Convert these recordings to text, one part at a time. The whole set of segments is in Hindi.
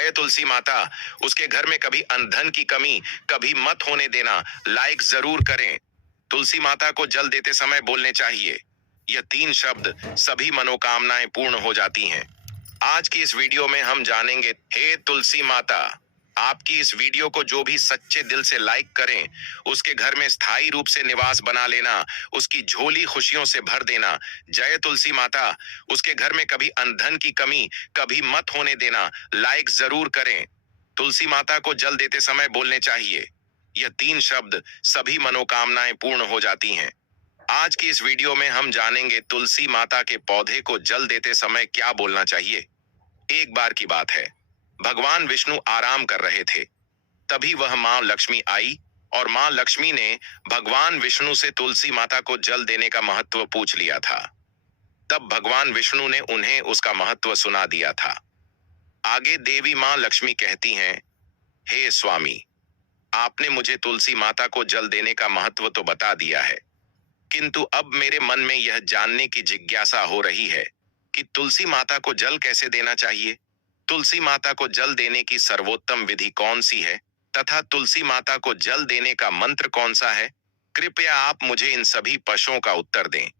जय तुलसी माता। उसके घर में कभी अनधन की कमी कभी मत होने देना, लाइक जरूर करें। तुलसी माता को जल देते समय बोलने चाहिए। यह 3 शब्द सभी मनोकामनाएं पूर्ण हो जाती हैं। आज की इस वीडियो में हम जानेंगे, हे तुलसी माता, आपकी इस वीडियो को जो भी सच्चे दिल से लाइक करें, उसके घर में स्थायी रूप से निवास बना लेना, उसकी झोली खुशियों से भर देना। जय तुलसी माता। उसके घर में कभी अनधन की कमी कभी मत होने देना, लाइक जरूर करें। तुलसी माता को जल देते समय बोलने चाहिए। यह 3 शब्द सभी मनोकामनाएं पूर्ण हो जाती हैं। आज की इस वीडियो में हम जानेंगे, तुलसी माता के पौधे को जल देते समय क्या बोलना चाहिए। एक बार की बात है, भगवान विष्णु आराम कर रहे थे। तभी वह मां लक्ष्मी आई और मां लक्ष्मी ने भगवान विष्णु से तुलसी माता को जल देने का महत्व पूछ लिया था। तब भगवान विष्णु ने उन्हें उसका महत्व सुना दिया था। आगे देवी मां लक्ष्मी कहती हैं, हे स्वामी, आपने मुझे तुलसी माता को जल देने का महत्व तो बता दिया है, किंतु अब मेरे मन में यह जानने की जिज्ञासा हो रही है कि तुलसी माता को जल कैसे देना चाहिए। तुलसी माता को जल देने की सर्वोत्तम विधि कौन सी है तथा तुलसी माता को जल देने का मंत्र कौन सा है? कृपया आप मुझे इन सभी प्रश्नों का उत्तर दें।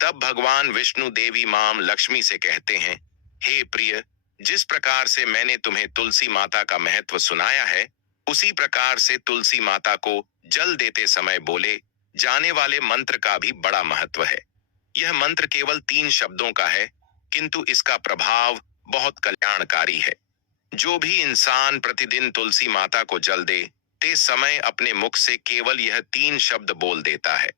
तब भगवान विष्णु देवी मां लक्ष्मी से कहते हैं, हे प्रिय, जिस प्रकार से मैंने तुम्हें तुलसी माता का महत्व सुनाया है, उसी प्रकार से तुलसी माता को जल देते समय बोले जाने वाले मंत्र का भी बड़ा महत्व है। यह मंत्र केवल 3 शब्दों का है, किंतु इसका प्रभाव बहुत कल्याणकारी है। जो भी इंसान प्रतिदिन तुलसी माता को जल दे ते समय अपने मुख से केवल यह 3 शब्द बोल देता है,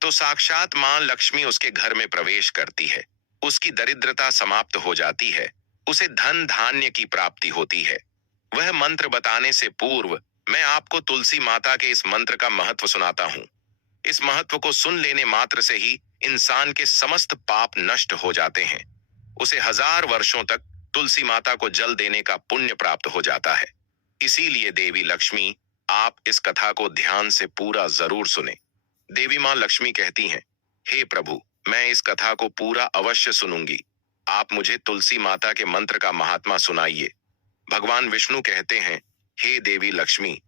तो साक्षात मां लक्ष्मी उसके घर में प्रवेश करती है। उसकी दरिद्रता समाप्त हो जाती है, उसे धन धान्य की प्राप्ति होती है। वह मंत्र बताने से पूर्व मैं आपको तुलसी माता के इस मंत्र का महत्व सुनाता हूँ। इस महत्व को सुन लेने मात्र से ही इंसान के समस्त पाप नष्ट हो जाते हैं। उसे 1000 वर्षों तक तुलसी माता को जल देने का पुण्य प्राप्त हो जाता है। इसीलिए देवी लक्ष्मी, आप इस कथा को ध्यान से पूरा जरूर सुने। देवी मां लक्ष्मी कहती हैं, हे प्रभु, मैं इस कथा को पूरा अवश्य सुनूंगी। आप मुझे तुलसी माता के मंत्र का महात्मा सुनाइए। भगवान विष्णु कहते हैं, हे देवी लक्ष्मी,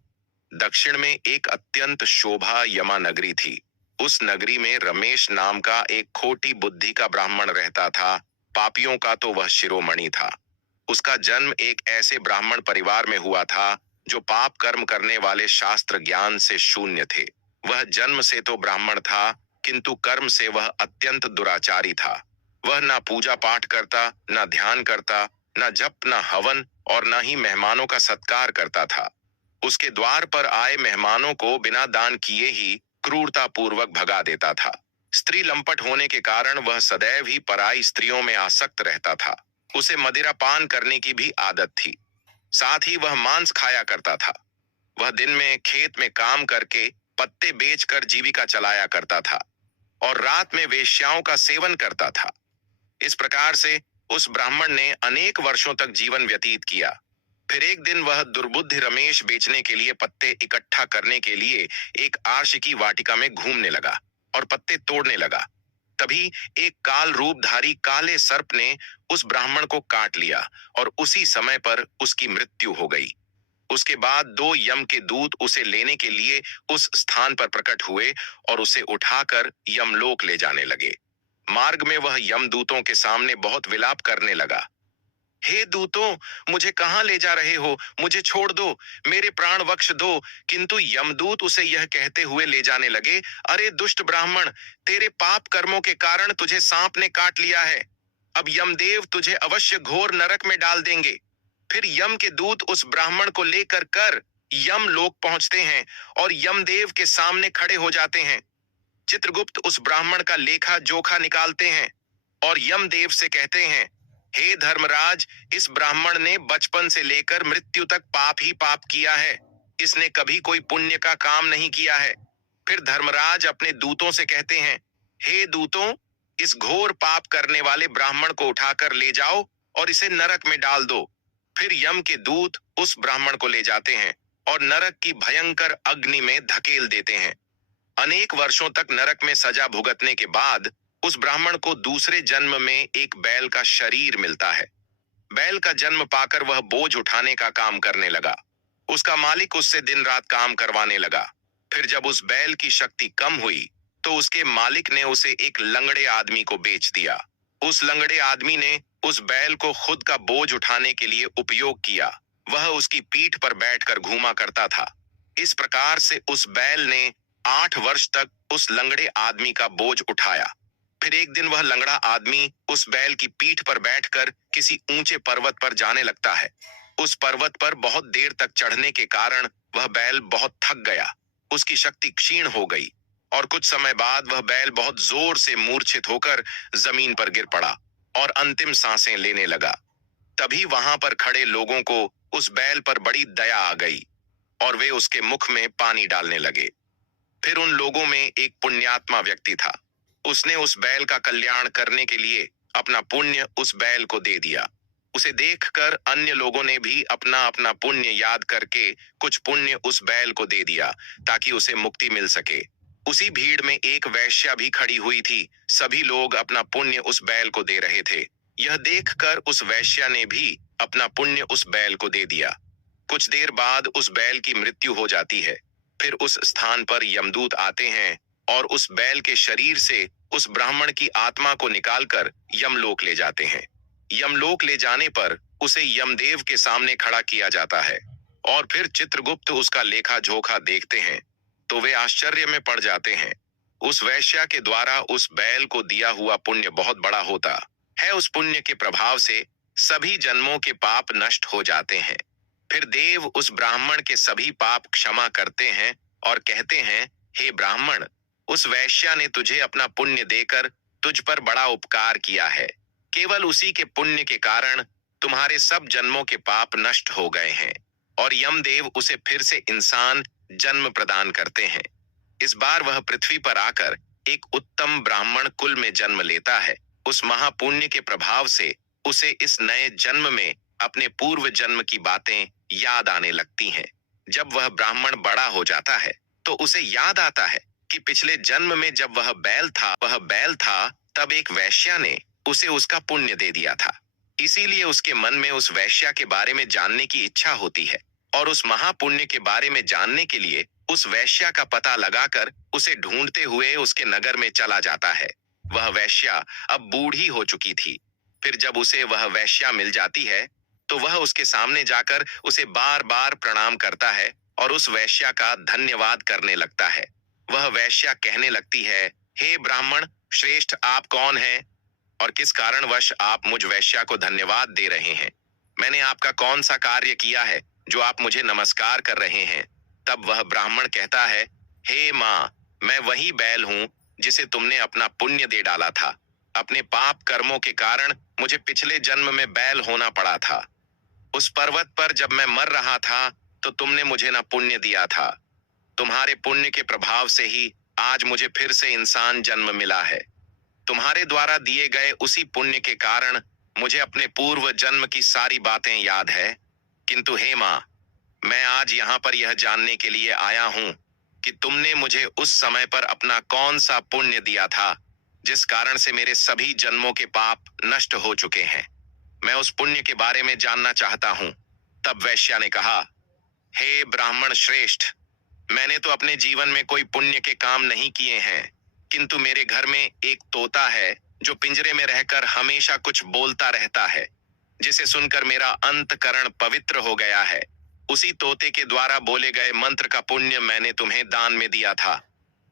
दक्षिण में एक अत्यंत शोभा यमा नगरी थी। उस नगरी में रमेश नाम का एक खोटी बुद्धि का ब्राह्मण रहता था। पापियों का तो वह शिरोमणि था। उसका जन्म एक ऐसे ब्राह्मण परिवार में हुआ था जो पाप कर्म करने वाले शास्त्र ज्ञान से शून्य थे। वह जन्म से तो ब्राह्मण था, किंतु कर्म से वह अत्यंत दुराचारी था। वह ना पूजा पाठ करता, ना ध्यान करता, ना जप, ना हवन और ना ही मेहमानों का सत्कार करता था। उसके द्वार पर आए मेहमानों को बिना दान किए ही क्रूरता पूर्वक भगा देता था। स्त्री लंपट होने के कारण वह सदैव ही पराई स्त्रियों में आसक्त रहता था। उसे मदिरा पान करने की भी आदत थी। साथ ही वह मांस खाया करता था। वह दिन में खेत में काम करके पत्ते बेचकर जीविका चलाया करता था और रात में वेश्याओं का सेवन करता था। इस प्रकार से उस ब्राह्मण ने अनेक वर्षों तक जीवन व्यतीत किया। फिर एक दिन वह दुर्बुद्धि रमेश बेचने के लिए पत्ते इकट्ठा करने के लिए एक आशिकी वाटिका में घूमने लगा और पत्ते तोड़ने लगा। तभी एक काल रूपधारी काले सर्प ने उस ब्राह्मण को काट लिया और उसी समय पर उसकी मृत्यु हो गई। उसके बाद 2 यम के दूत उसे लेने के लिए उस स्थान पर प्रकट हुए और उसे उठाकर यमलोक ले जाने लगे। मार्ग में वह यमदूतों के सामने बहुत विलाप करने लगा। हे दूतों, मुझे कहां ले जा रहे हो? मुझे छोड़ दो, मेरे प्राण बख्श दो। किंतु यमदूत उसे यह कहते हुए ले जाने लगे, अरे दुष्ट ब्राह्मण, तेरे पाप कर्मों के कारण तुझे सांप ने काट लिया है। अब यमदेव तुझे अवश्य घोर नरक में डाल देंगे। फिर यम के दूत उस ब्राह्मण को लेकर कर यम लोक पहुंचते हैं और यमदेव के सामने खड़े हो जाते हैं। चित्रगुप्त उस ब्राह्मण का लेखा जोखा निकालते हैं और यमदेव से कहते हैं, हे धर्मराज, इस ब्राह्मण ने बचपन से लेकर मृत्यु तक पाप ही पाप किया है। इसने कभी कोई पुण्य का काम नहीं किया है। फिर धर्मराज अपने दूतों से कहते हैं, हे दूतों, इस घोर पाप करने वाले ब्राह्मण को उठाकर ले जाओ और इसे नरक में डाल दो। फिर यम के दूत उस ब्राह्मण को ले जाते हैं और नरक की भयंकर अग्नि में धकेल देते हैं। अनेक वर्षों तक नरक में सजा भुगतने के बाद उस ब्राह्मण को दूसरे जन्म में एक बैल का शरीर मिलता है। बैल का जन्म पाकर वह बोझ उठाने का काम करने लगा। उसका मालिक उससे दिन रात काम करवाने लगा। फिर जब उस बैल की शक्ति कम हुई तो उसके मालिक ने उसे एक लंगड़े आदमी को बेच दिया। उस लंगड़े आदमी ने उस बैल को खुद का बोझ उठाने के लिए उपयोग किया। वह उसकी पीठ पर बैठकर घूमा करता था। इस प्रकार से उस बैल ने 8 वर्ष तक उस लंगड़े आदमी का बोझ उठाया। फिर एक दिन वह लंगड़ा आदमी उस बैल की पीठ पर बैठकर किसी ऊंचे पर्वत पर जाने लगता है। उस पर्वत पर बहुत देर तक चढ़ने के कारण वह बैल बहुत थक गया। उसकी शक्ति क्षीण हो गई और कुछ समय बाद वह बैल बहुत जोर से मूर्छित होकर जमीन पर गिर पड़ा और अंतिम सांसें लेने लगा। तभी वहां पर खड़े लोगों को उस बैल पर बड़ी दया आ गई और वे उसके मुख में पानी डालने लगे। फिर उन लोगों में एक पुण्यात्मा व्यक्ति था। उसने उस बैल का कल्याण करने के लिए अपना पुण्य उस बैल को दे दिया। उसे देखकर अन्य लोगों ने भी अपना अपना पुण्य याद करके कुछ पुण्य उस बैल को दे दिया ताकि उसे मुक्ति मिल सके। उसी भीड़ में एक वेश्या भी खड़ी हुई थी। सभी लोग अपना पुण्य उस बैल को दे रहे थे। यह देखकर उस वेश्या ने भी अपना पुण्य उस बैल को दे दिया। कुछ देर बाद उस बैल की मृत्यु हो जाती है। फिर उस स्थान पर यमदूत आते हैं और उस बैल के शरीर से उस ब्राह्मण की आत्मा को निकालकर यमलोक ले जाते हैं। यमलोक ले जाने पर उसे यमदेव के सामने खड़ा किया जाता है और फिर चित्रगुप्त उसका लेखा जोखा देखते हैं तो वे आश्चर्य में पड़ जाते हैं। उस वैश्या के द्वारा उस बैल को दिया हुआ पुण्य बहुत बड़ा होता है। उस पुण्य के प्रभाव से सभी जन्मों के पाप नष्ट हो जाते हैं। फिर देव उस ब्राह्मण के सभी पाप क्षमा करते हैं और कहते हैं, हे ब्राह्मण, उस वैश्या ने तुझे अपना पुण्य देकर तुझ पर बड़ा उपकार किया है। केवल उसी के पुण्य के कारण तुम्हारे सब जन्मों के पाप नष्ट हो गए हैं और यमदेव उसे फिर से इंसान जन्म प्रदान करते हैं। इस बार वह पृथ्वी पर आकर एक उत्तम ब्राह्मण कुल में जन्म लेता है। उस महापुण्य के प्रभाव से उसे इस नए जन्म में अपने पूर्व जन्म की बातें याद आने लगती हैं। जब वह ब्राह्मण बड़ा हो जाता है तो उसे याद आता है कि पिछले जन्म में जब वह बैल था तब एक वैश्या ने उसे उसका पुण्य दे दिया था। इसीलिए उसके मन में उस वैश्या के बारे में जानने की इच्छा होती है और उस महापुण्य के बारे में जानने के लिए उस वैश्या का पता लगाकर उसे ढूंढते हुए उसके नगर में चला जाता है। वह वैश्या अब बूढ़ी हो चुकी थी। फिर जब उसे वह वैश्या मिल जाती है तो वह उसके सामने जाकर उसे बार बार प्रणाम करता है और उस वैश्या का धन्यवाद करने लगता है। वह वैश्या कहने लगती है, हे ब्राह्मण श्रेष्ठ, आप कौन हैं और किस कारणवश आप मुझ वैश्या को धन्यवाद दे रहे हैं? मैंने आपका कौन सा कार्य किया है जो आप मुझे नमस्कार कर रहे हैं? तब वह ब्राह्मण कहता है, हे माँ, मैं वही बैल हूँ जिसे तुमने अपना पुण्य दे डाला था। अपने पाप कर्मों के कारण मुझे पिछले जन्म में बैल होना पड़ा था। उस पर्वत पर जब मैं मर रहा था तो तुमने मुझे ना पुण्य दिया था। तुम्हारे पुण्य के प्रभाव से ही आज मुझे फिर से इंसान जन्म मिला है। तुम्हारे द्वारा दिए गए उसी पुण्य के कारण मुझे अपने पूर्व जन्म की सारी बातें याद है। किंतु हे माँ, मैं आज यहाँ पर यह जानने के लिए आया हूँ कि तुमने मुझे उस समय पर अपना कौन सा पुण्य दिया था जिस कारण से मेरे सभी जन्मों के पाप नष्ट हो चुके हैं। मैं उस पुण्य के बारे में जानना चाहता हूँ। तब वैश्या ने कहा, हे ब्राह्मण श्रेष्ठ, मैंने तो अपने जीवन में कोई पुण्य के काम नहीं किए हैं, किंतु मेरे घर में एक तोता है जो पिंजरे में रहकर हमेशा कुछ बोलता रहता है, जिसे सुनकर मेरा अंतकरण पवित्र हो गया है। उसी तोते के द्वारा बोले गए मंत्र का पुण्य मैंने तुम्हें दान में दिया था।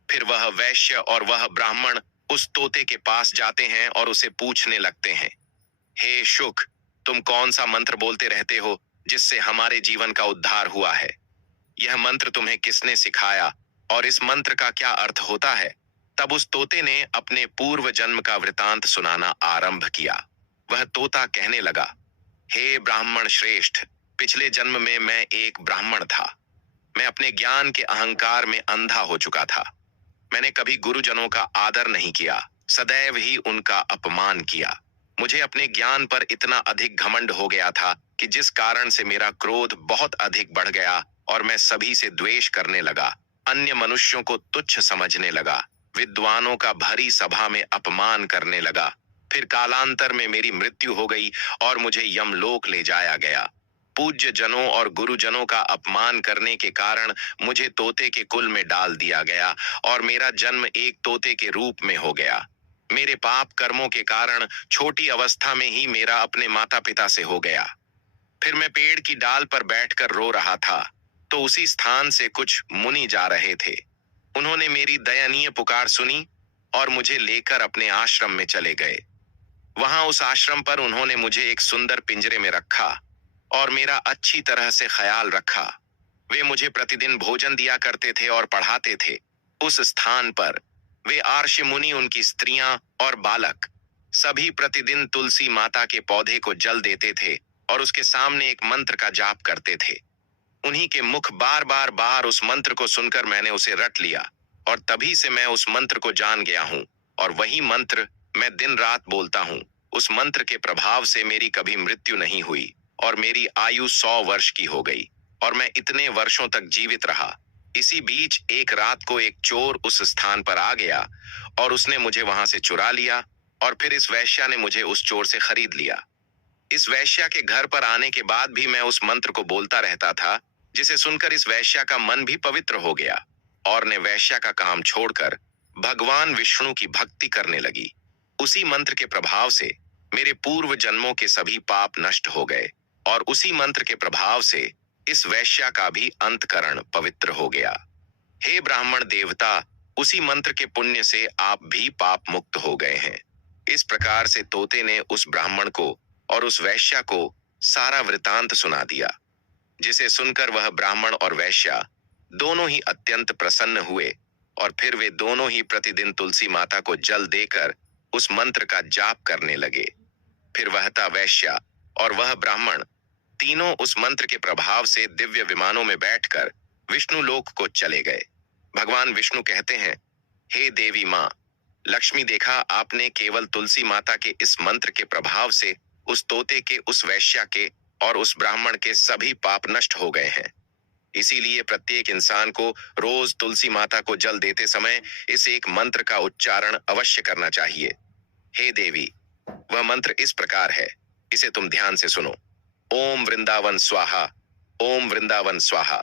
फिर वह वैश्य और वह ब्राह्मण उस तोते के पास जाते हैं और उसे पूछने लगते हैं, हे शुक, तुम कौन सा मंत्र बोलते रहते हो जिससे हमारे जीवन का उद्धार हुआ है? यह मंत्र तुम्हें किसने सिखाया और इस मंत्र का क्या अर्थ होता है? तब उस तोते ने अपने पूर्व जन्म का वृतांत सुनाना आरंभ किया। वह तोता कहने लगा, हे ब्राह्मण श्रेष्ठ, पिछले जन्म में मैं एक ब्राह्मण था। मैं अपने ज्ञान के अहंकार में अंधा हो चुका था। मैंने कभी गुरुजनों का आदर नहीं किया, सदैव ही उनका अपमान किया। मुझे अपने ज्ञान पर इतना अधिक घमंड हो गया था कि जिस कारण से मेरा क्रोध बहुत अधिक बढ़ गया और मैं सभी से द्वेष करने लगा, अन्य मनुष्यों को तुच्छ समझने लगा, विद्वानों का भरी सभा में अपमान करने लगा फिर कालांतर में मेरी मृत्यु हो गई और मुझे यमलोक ले जाया गया। पूज्य जनों और गुरुजनों का अपमान करने के कारण मुझे तोते के कुल में डाल दिया गया और मेरा जन्म एक तोते के रूप में हो गया। मेरे पाप कर्मों के कारण छोटी अवस्था में ही मेरा अपने माता पिता से हो गया। फिर मैं पेड़ की डाल पर बैठकर रो रहा था, तो उसी स्थान से कुछ मुनि जा रहे थे। उन्होंने मेरी दयनीय पुकार सुनी और मुझे लेकर अपने आश्रम में चले गए। वहां उस आश्रम पर उन्होंने मुझे एक सुंदर पिंजरे में रखा और मेरा अच्छी तरह से ख्याल रखा। वे मुझे प्रतिदिन भोजन दिया करते थे और पढ़ाते थे। उस स्थान पर वे आर्षि मुनि, उनकी स्त्रियां और बालक सभी प्रतिदिन तुलसी माता के पौधे को जल देते थे और उसके सामने एक मंत्र का जाप करते थे। उन्हीं के मुख बार उस मंत्र को सुनकर मैंने उसे रट लिया और तभी से मैं उस मंत्र को जान गया हूं और वही मंत्र मैं दिन रात बोलता हूं। उस मंत्र के प्रभाव से मेरी कभी मृत्यु नहीं हुई और मेरी आयु 100 वर्ष की हो गई और मैं इतने वर्षों तक जीवित रहा। इसी बीच एक रात को एक चोर उस स्थान पर आ गया और उसने मुझे वहां से चुरा लिया और फिर इस वैश्या ने मुझे उस चोर से खरीद लिया। इस वैश्या के घर पर आने के बाद भी मैं उस मंत्र को बोलता रहता था, जिसे सुनकर इस वैश्या का मन भी पवित्र हो गया और ने वैश्या का काम छोड़कर भगवान विष्णु की भक्ति करने लगी। उसी मंत्र के प्रभाव से मेरे पूर्व जन्मों के सभी पाप नष्ट हो गए और उसी मंत्र के प्रभाव से इस वैश्या का भी अंतकरण पवित्र हो गया। हे ब्राह्मण देवता, उसी मंत्र के पुण्य से आप भी पाप मुक्त हो गए हैं। इस प्रकार से तोते ने उस ब्राह्मण को और उस वैश्या को सारा वृतांत सुना दिया, जिसे सुनकर वह ब्राह्मण और वैश्या दोनों ही अत्यंत प्रसन्न हुए और फिर वे दोनों ही प्रतिदिन तुलसी माता को जल देकर उस मंत्र का जाप करने लगे। फिर वहता वैश्या और वह ब्राह्मण तीनों उस मंत्र के प्रभाव से दिव्य विमानों में बैठकर विष्णु लोक को चले गए। भगवान विष्णु कहते हैं, हे देवी मां लक्ष्मी, देखा आपने, केवल तुलसी माता के इस मंत्र के प्रभाव से उस तोते के, उस वैश्या के और उस ब्राह्मण के सभी पाप नष्ट हो गए हैं। इसीलिए प्रत्येक इंसान को रोज तुलसी माता को जल देते समय इस एक मंत्र का उच्चारण अवश्य करना चाहिए। हे देवी, वह मंत्र इस प्रकार है, इसे तुम ध्यान से सुनो। ओम वृंदावन स्वाहा, ओम वृंदावन स्वाहा।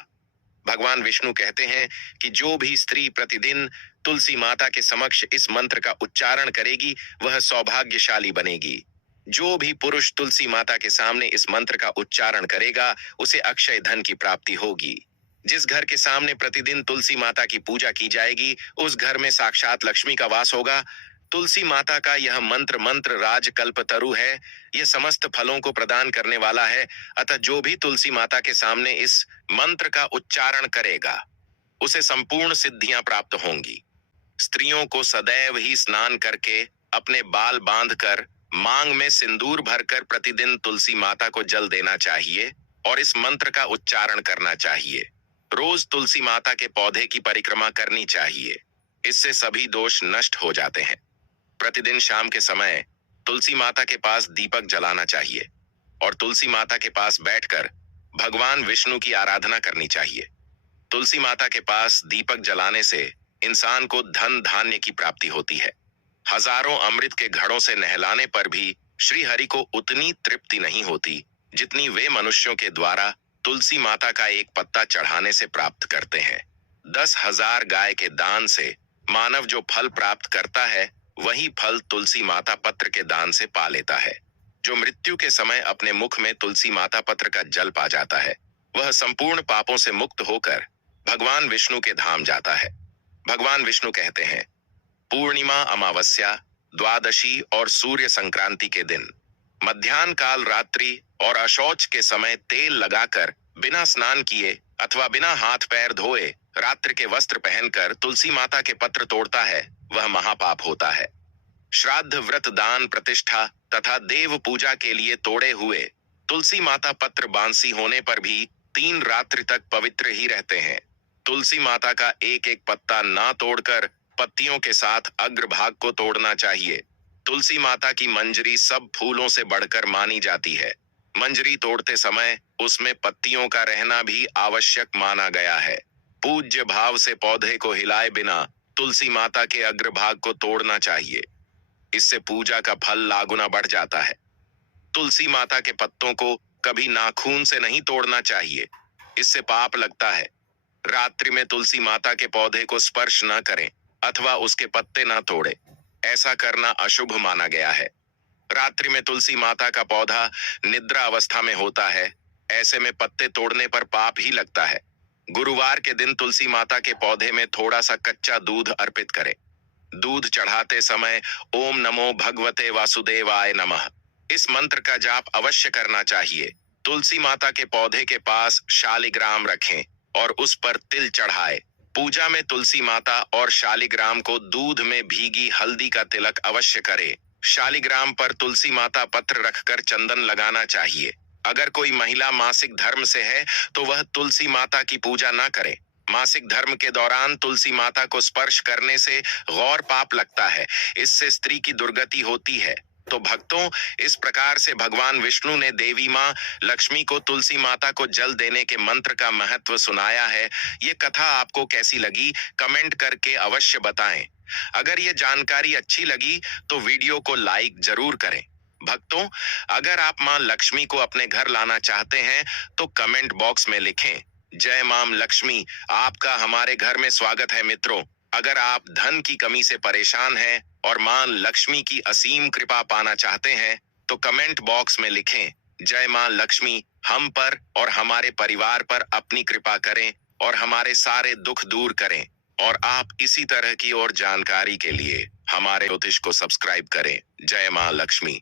भगवान विष्णु कहते हैं कि जो भी स्त्री प्रतिदिन तुलसी माता के समक्ष इस मंत्र का उच्चारण करेगी वह सौभाग्यशाली बनेगी। जो भी पुरुष तुलसी माता के सामने इस मंत्र का उच्चारण करेगा उसे अक्षय धन की प्राप्ति होगी। जिस घर के सामने प्रतिदिन तुलसी माता की पूजा की जाएगी उस घर में साक्षात लक्ष्मी का वास होगा। तुलसी माता का यह मंत्र राज कल्पतरु है, यह समस्त फलों को प्रदान करने वाला है। अतः जो भी तुलसी माता के सामने इस मंत्र का उच्चारण करेगा उसे संपूर्ण सिद्धियां प्राप्त होंगी। स्त्रियों को सदैव ही स्नान करके अपने बाल बांधकर मांग में सिंदूर भरकर प्रतिदिन तुलसी माता को जल देना चाहिए और इस मंत्र का उच्चारण करना चाहिए। रोज तुलसी माता के पौधे की परिक्रमा करनी चाहिए, इससे सभी दोष नष्ट हो जाते हैं। प्रतिदिन शाम के समय तुलसी माता के पास दीपक जलाना चाहिए और तुलसी माता के पास बैठकर भगवान विष्णु की आराधना करनी चाहिए। तुलसी माता के पास दीपक जलाने से इंसान को धन धान्य की प्राप्ति होती है। हजारों अमृत के घड़ों से नहलाने पर भी श्री हरि को उतनी तृप्ति नहीं होती जितनी वे मनुष्यों के द्वारा तुलसी माता का एक पत्ता चढ़ाने से प्राप्त करते हैं। 10,000 गाय के दान से मानव जो फल प्राप्त करता है वही फल तुलसी माता पत्र के दान से पा लेता है। जो मृत्यु के समय अपने मुख में तुलसी माता पत्र का जल पा जाता है वह संपूर्ण पापों से मुक्त होकर भगवान विष्णु के धाम जाता है। भगवान विष्णु कहते हैं, पूर्णिमा, अमावस्या, द्वादशी और सूर्य संक्रांति के दिन मध्याह्न काल, रात्रि और अशौच के समय तेल लगाकर बिना स्नान किए अथवा बिना हाथ पैर धोए रात्रि के वस्त्र पहनकर तुलसी माता के पत्र तोड़ता है वह महापाप होता है। श्राद्ध, व्रत, दान, प्रतिष्ठा तथा देव पूजा के लिए तोड़े हुए तुलसी माता पत्र बांसी होने पर भी 3 रात्रि तक पवित्र ही रहते हैं। तुलसी माता का एक एक पत्ता ना तोड़कर पत्तियों के साथ अग्रभाग को तोड़ना चाहिए। तुलसी माता की मंजरी सब फूलों से बढ़कर मानी जाती है। मंजरी तोड़ते समय उसमें पत्तियों का रहना भी आवश्यक माना गया है। पूज्य भाव से पौधे को हिलाए बिना तुलसी माता के अग्रभाग को तोड़ना चाहिए। इससे पूजा का फल लागुना बढ़ जाता है। तुलसी माता के पत्तों को कभी नाखून से नहीं तोड़ना चाहिए, इससे पाप लगता है। रात्रि में तुलसी माता के पौधे को स्पर्श न करें अथवा उसके पत्ते न तोड़े, ऐसा करना अशुभ माना गया है। रात्रि में तुलसी माता का पौधा निद्रा अवस्था में होता है, ऐसे में पत्ते तोड़ने पर पाप ही लगता है। गुरुवार के दिन तुलसी माता के पौधे में थोड़ा सा कच्चा दूध अर्पित करें। दूध चढ़ाते समय ओम नमो भगवते वासुदेवाय नमः इस मंत्र का जाप अवश्य करना चाहिए। तुलसी माता के पौधे के पास शालिग्राम रखें और उस पर तिल चढ़ाए। पूजा में तुलसी माता और शालिग्राम को दूध में भीगी हल्दी का तिलक अवश्य करें। शालिग्राम पर तुलसी माता पत्र रखकर चंदन लगाना चाहिए। अगर कोई महिला मासिक धर्म से है तो वह तुलसी माता की पूजा न करे। मासिक धर्म के दौरान तुलसी माता को स्पर्श करने से गौर पाप लगता है, इससे स्त्री की दुर्गति होती है। तो भक्तों, इस प्रकार से भगवान विष्णु ने देवी माँ लक्ष्मी को तुलसी माता को जल देने के मंत्र का महत्व सुनाया है। ये कथा आपको कैसी लगी, कमेंट करके अवश्य बताएं। अगर ये जानकारी अच्छी लगी तो वीडियो को लाइक जरूर करें। भक्तों, अगर आप माँ लक्ष्मी को अपने घर लाना चाहते हैं तो कमेंट बॉक्स में लिखें, जय मां लक्ष्मी, आपका हमारे घर में स्वागत है। मित्रों, अगर आप धन की कमी से परेशान हैं और मां लक्ष्मी की असीम कृपा पाना चाहते हैं तो कमेंट बॉक्स में लिखें, जय मां लक्ष्मी, हम पर और हमारे परिवार पर अपनी कृपा करें और हमारे सारे दुख दूर करें। और आप इसी तरह की और जानकारी के लिए हमारे ज्योतिष को सब्सक्राइब करें। जय मां लक्ष्मी।